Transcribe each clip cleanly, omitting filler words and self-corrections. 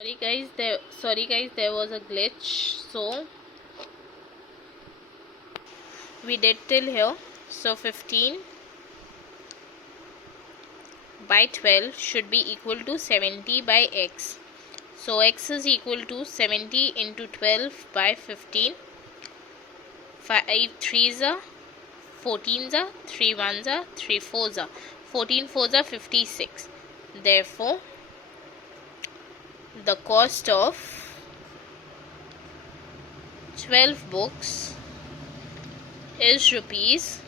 There was a glitch. So we did till here. So 15 by 12 should be equal to 70 by x. So x is equal to 70 into 12 by 15. 5 3s are 14s are 3 1s are 3 4s are 14 4s are 56. Therefore, the cost of 12 books is rupees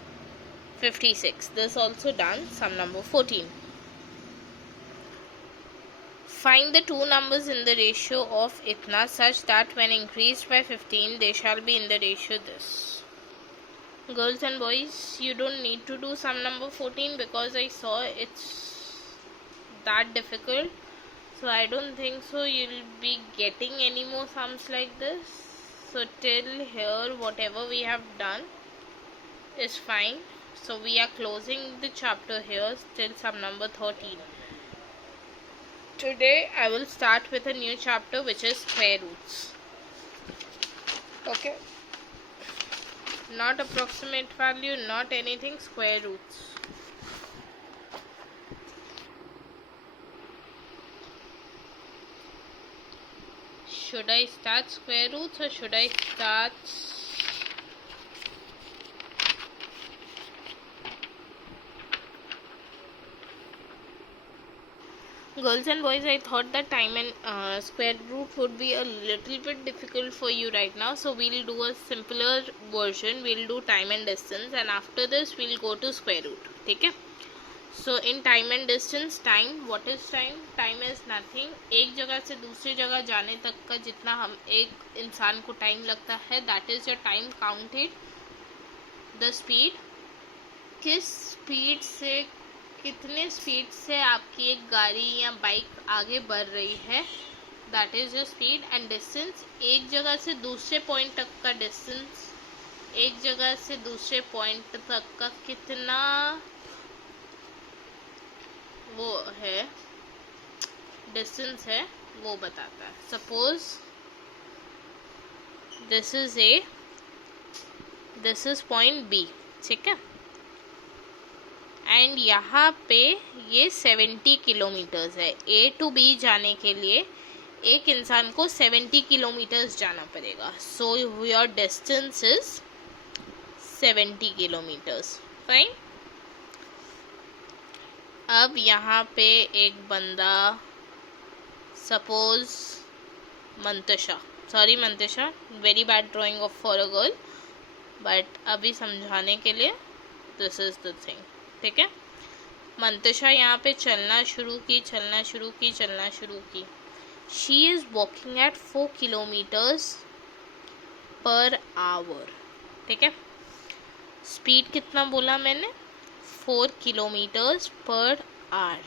56. This also done. Sum number 14. Find the two numbers in the ratio of itna such that when increased by 15 they shall be in the ratio this. Girls and boys, you don't need to do sum number 14 because I saw it's that difficult. So I don't think so you'll be getting any more sums like this. So till here whatever we have done is fine. So we are closing the chapter here till sum number 13. Today I will start with a new chapter which is square roots. Okay. Not approximate value, not anything, square roots. Should I start square roots or should I start girls and boys? I thought that time and square root would be a little bit difficult for you right now, so we'll do a simpler version. We'll do time and distance, and after this we'll go to square root. Okay? So in time and distance, time, what is time? Time is nothing. एक जगह से दूसरी जगह जाने तक का जितना हम एक इंसान को टाइम लगता है, that is your time counted. The speed, किस स्पीड से, कितने स्पीड से आपकी एक गाड़ी या बाइक आगे बढ़ रही है, that is your speed. And distance, एक जगह से दूसरे पॉइंट तक का डिस्टेंस, एक जगह से दूसरे पॉइंट तक का कितना वो है, डिस्टेंस है, वो बताता है. Suppose this is point B, ठीक है, एंड यहाँ पे ये 70 किलोमीटर्स है. ए टू बी जाने के लिए एक इंसान को 70 किलोमीटर्स जाना पड़ेगा. So your distance is 70 kilometres. Fine. अब यहाँ पे एक बंदा, suppose Mantasha, very bad drying of for a girl, but अभी समझाने के लिए दिस इज द थिंग. ठीक है. मंतशा यहाँ पे चलना शुरू की. She is walking at 4 kilometres per hour. ठीक है. स्पीड कितना बोला मैंने? 4 किलोमीटर्स पर आवर.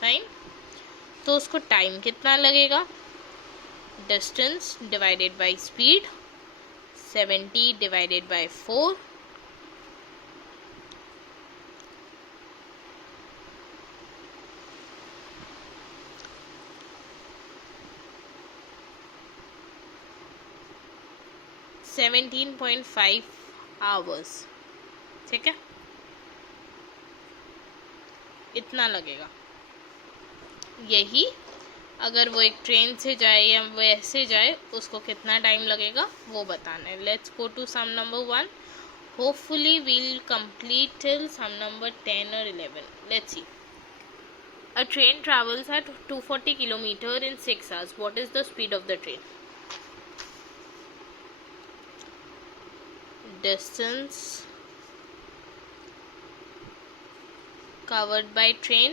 फाइन. तो उसको टाइम कितना लगेगा? Distance divided by speed, 70 divided by 4, $17.5 hours. ठीक है. इतना लगेगा. यही अगर वो एक ट्रेन से जाए या वैसे जाए उसको कितना टाइम लगेगा वो बताना है. Let's go to sum number 1. Hopefully we'll complete till sum number 10 or 11. Let's see. A train travels at 240 km in 6 hours. What is the speed of the train? Distance covered by train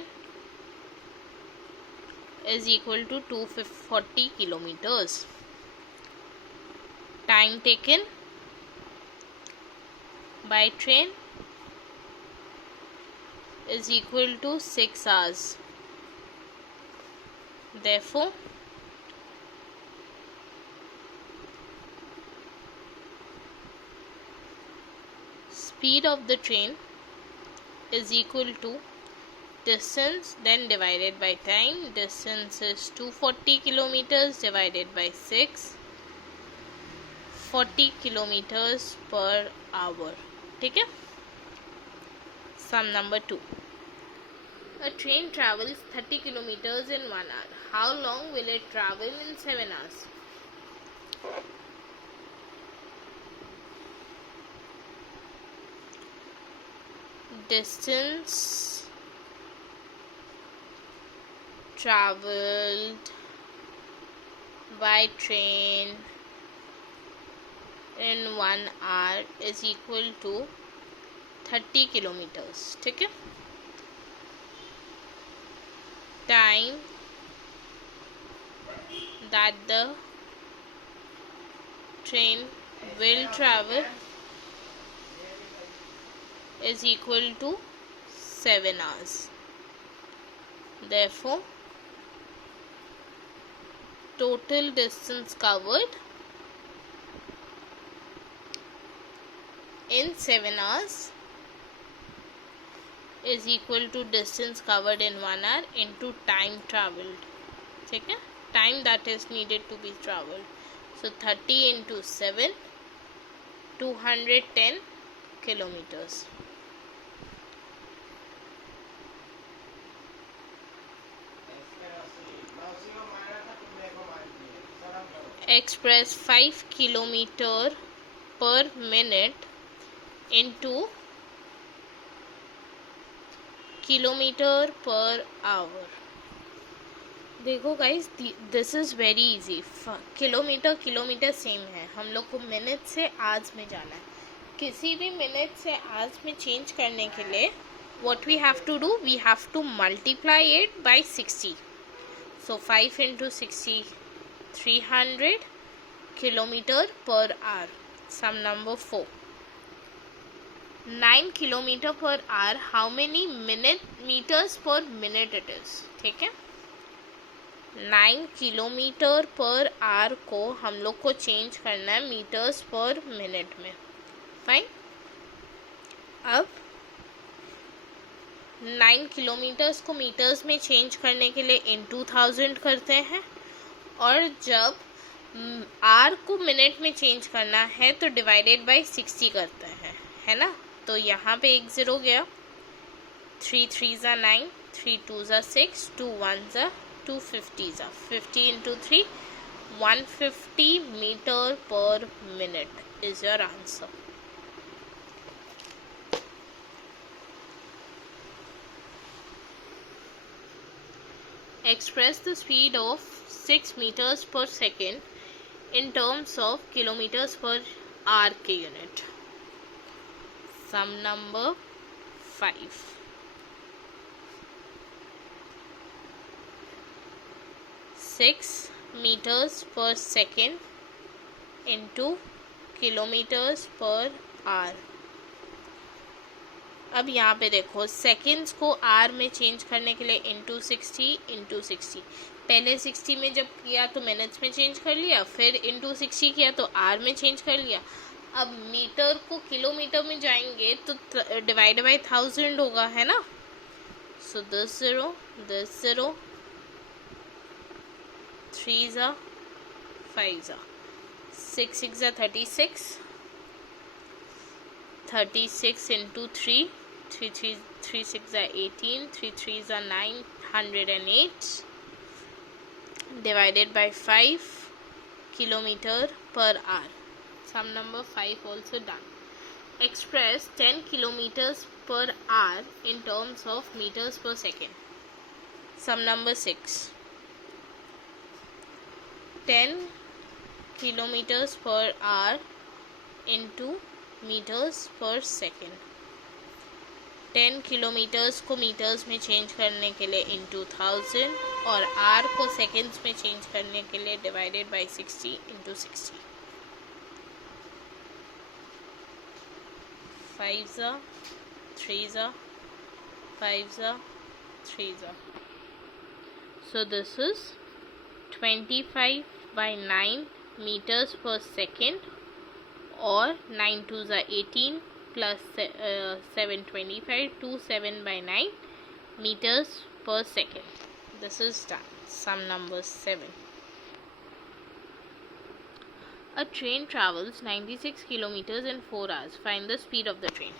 is equal to 240 kilometers. Time taken by train is equal to 6 hours. Therefore, speed of the train is equal to distance, then divided by time. Distance is 240 kilometers divided by 6, 40 kilometers per hour. ठीक है. Sum number 2. A train travels 30 kilometers in 1 hour. How long will it travel in 7 hours? Distance traveled by train in 1 hour is equal to 30 kilometers. ठीक है. Time that the train will travel is equal to 7 hours. Therefore, total distance covered in 7 hours is equal to distance covered in 1 hour into time traveled. ठीक है. Time that is needed to be traveled. So 30 into 7, 210 kilometers. Express 5 kilometer per minute into kilometer per hour. देखो guys, this is very easy. Kilometre same है. हम लोग को minute से hours में जाना है. किसी भी मिनट से आवर्स में चेंज करने के लिए what we have to do, we have to multiply it by 60. So 5 into 60, 300 kilometer per hour. Sum number 4. 9 kilometer per hour. How many meters per minute it is? ठीक है. 9 kilometre per hour को हम लोग को change करना है metres पर minute में. फाइन. अब 9 किलोमीटर्स को मीटर्स में चेंज करने के लिए इन 2000 करते हैं, और जब आर को मिनट में चेंज करना है तो डिवाइडेड बाय 60 करते हैं, है ना. तो यहाँ पे एक 0 गया. 3 3 ज़ा 9, 3 2 ज़ा 6, 2 1 ज़ा 250 ज़ा 50 into 3, 150 meter per minute is your answer. Express the speed of 6 meters per second in terms of kilometers per hour के unit. Sum number 5. 6 meters per second into kilometers per hour. अब यहाँ पे देखो, सेकेंड्स को are में change करने के लिए इंटू 60. पहले 60 में जब किया तो मिनट्स में चेंज कर लिया, फिर इंटू 60 किया तो आर में चेंज कर लिया. अब मीटर को किलोमीटर में जाएंगे तो डिवाइड बाय 1000 होगा, है ना. सो दिस 0, 3 ज़ा 5 ज़ा 6 6 ज़ा 36, 36 into 3, 3 6 ज़ा 18, 3 3 ज़ा 908 divided by 5 kilometer per hour. Sum number 5 also done. Express 10 kilometers per hour in terms of meters per second. Sum number 6. 10 kilometers per hour into meters per second. 10 kilometres को metres में change करने के लिए into 1000 और are को seconds में change करने के लिए डिवाइडेड बाय 60 इंटू 60. 5 ज़ा 3 ज़ा 5 ज़ा 3 ज़ा. So this is 25 by 9 meters per second, और 9 2 ज़ा 18 plus 7 25, 2 7 by 9 meters per second. This is done. Sum number 7. A train travels 96 kilometers in 4 hours. Find the speed of the train.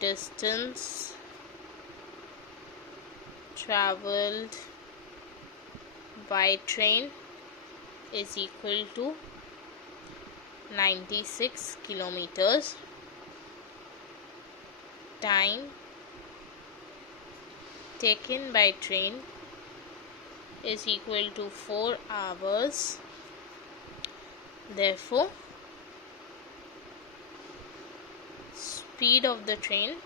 Distance traveled by train is equal to 96 kilometers. Time taken by train is equal to 4 hours. Therefore, speed of the train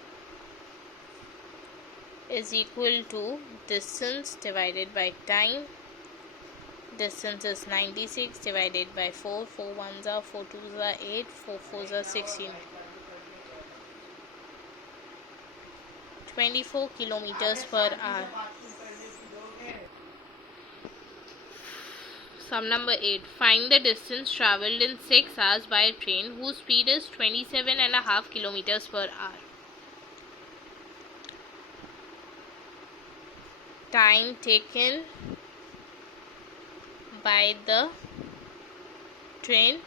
is equal to distance divided by time. Distance is 96 divided by 4. 4 1s are 4 2s are 8. 4 4s are 16. 24 kilometers per hour. Sum number 8. Find the distance travelled in 6 hours by a train whose speed is 27.5 kilometers per hour. Time taken by the train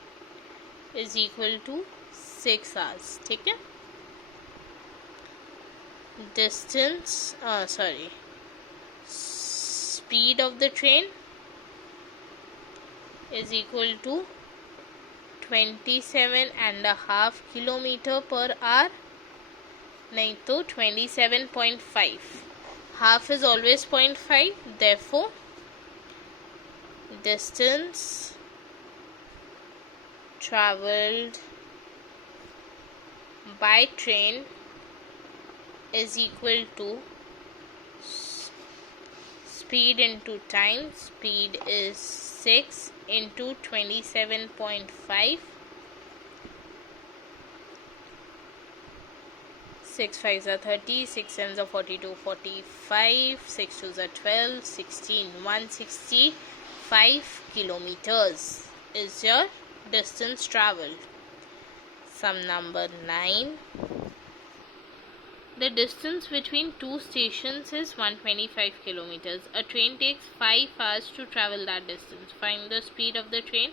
is equal to 6 hours. Okay? Speed of the train is equal to 27.5 kilometer per hour. नहीं तो 27.5. Half is always 0.5. Therefore, distance travelled by train is equal to speed into time. Speed is 6 into 27.5. 6 5s are 30, 6 7s are 42, 45, 6 2s are 12, 16, 165 kilometers is your distance travelled. Sum number 9. The distance between two stations is 125 kilometers. A train takes 5 hours to travel that distance. Find the speed of the train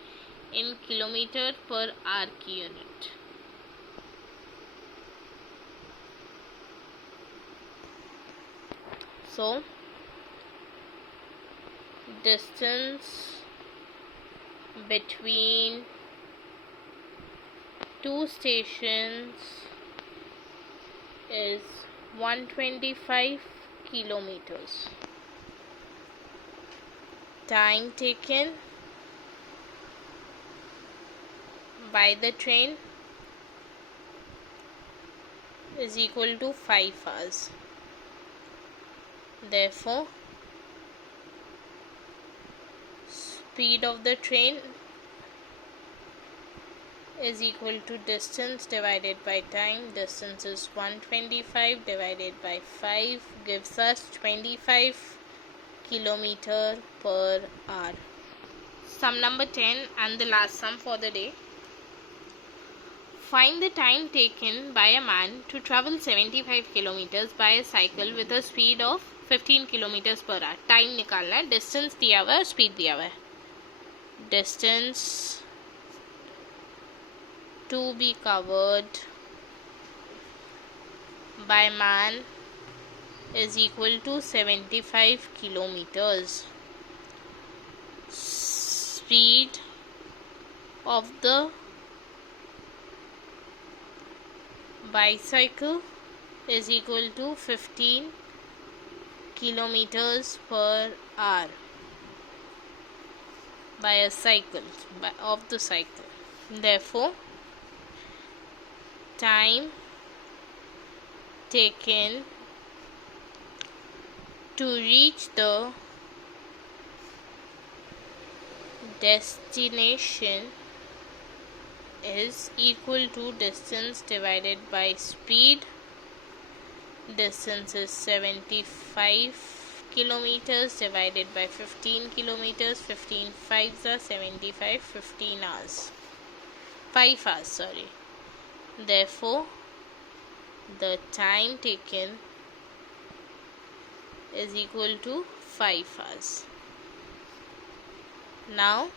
in kilometer per arc unit. So, distance between two stations is 125 kilometers. Time taken by the train is equal to 5 hours. Therefore, speed of the train is equal to distance divided by time. Distance is 125 divided by 5 gives us 25 kilometer per hour. Sum number 10 and the last sum for the day. Find the time taken by a man to travel 75 kilometers by a cycle with a speed of 15 kilometers per hour. Time निकालना है, distance दिया हुआ है, speed दिया हुआ है. Distance to be covered by man is equal to 75 kilometers. Speed of the bicycle is equal to 15 kilometers per hour by a cycle of the cycle. Therefore, time taken to reach the destination is equal to distance divided by speed. Distance is 75 kilometers divided by 15 kilometers. 15 5s are 75. 15 hours. 5 hours, sorry. Therefore, the time taken is equal to 5 hours. Now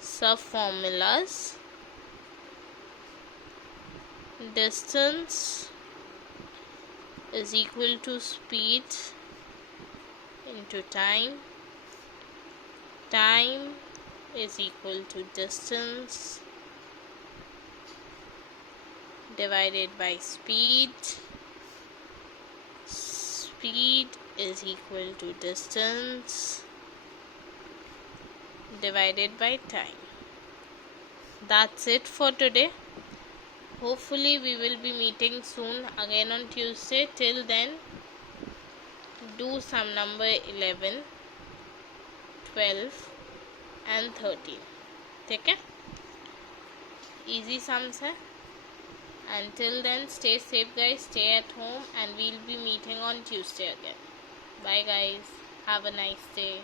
sub formulas. Distance is equal to speed into time. Time is equal to distance divided by speed. Speed is equal to distance divided by time. That's it for today. Hopefully we will be meeting soon again on Tuesday. Till then, do sum number 11, 12 and 13. ठीक है, easy sums है. Until then, stay safe guys, stay at home, and we'll be meeting on Tuesday again. Bye guys, have a nice day.